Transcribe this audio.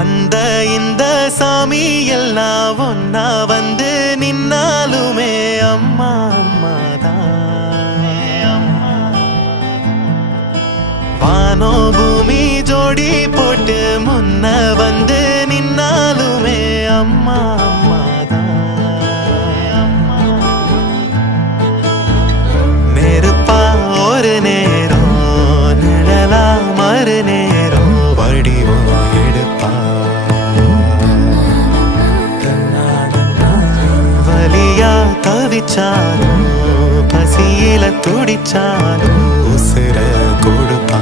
அந்த இந்த சாமி எல்லாம் ஒன்னா வந்து நின்னாலுமே அம்மா அம்மாதான். வானோ பூமி ஜோடி போட்டு முன்ன வந்து நின்னாலுமே அம்மா அம்மாதான். நெருப்பா ஒரு நேரம் நிழலா மறு நேரம் வடிவம் எடுப்பா. வலியா தவிச்சாலும் பசியில துடிச்சாலும் உசுர கொடுப்பா.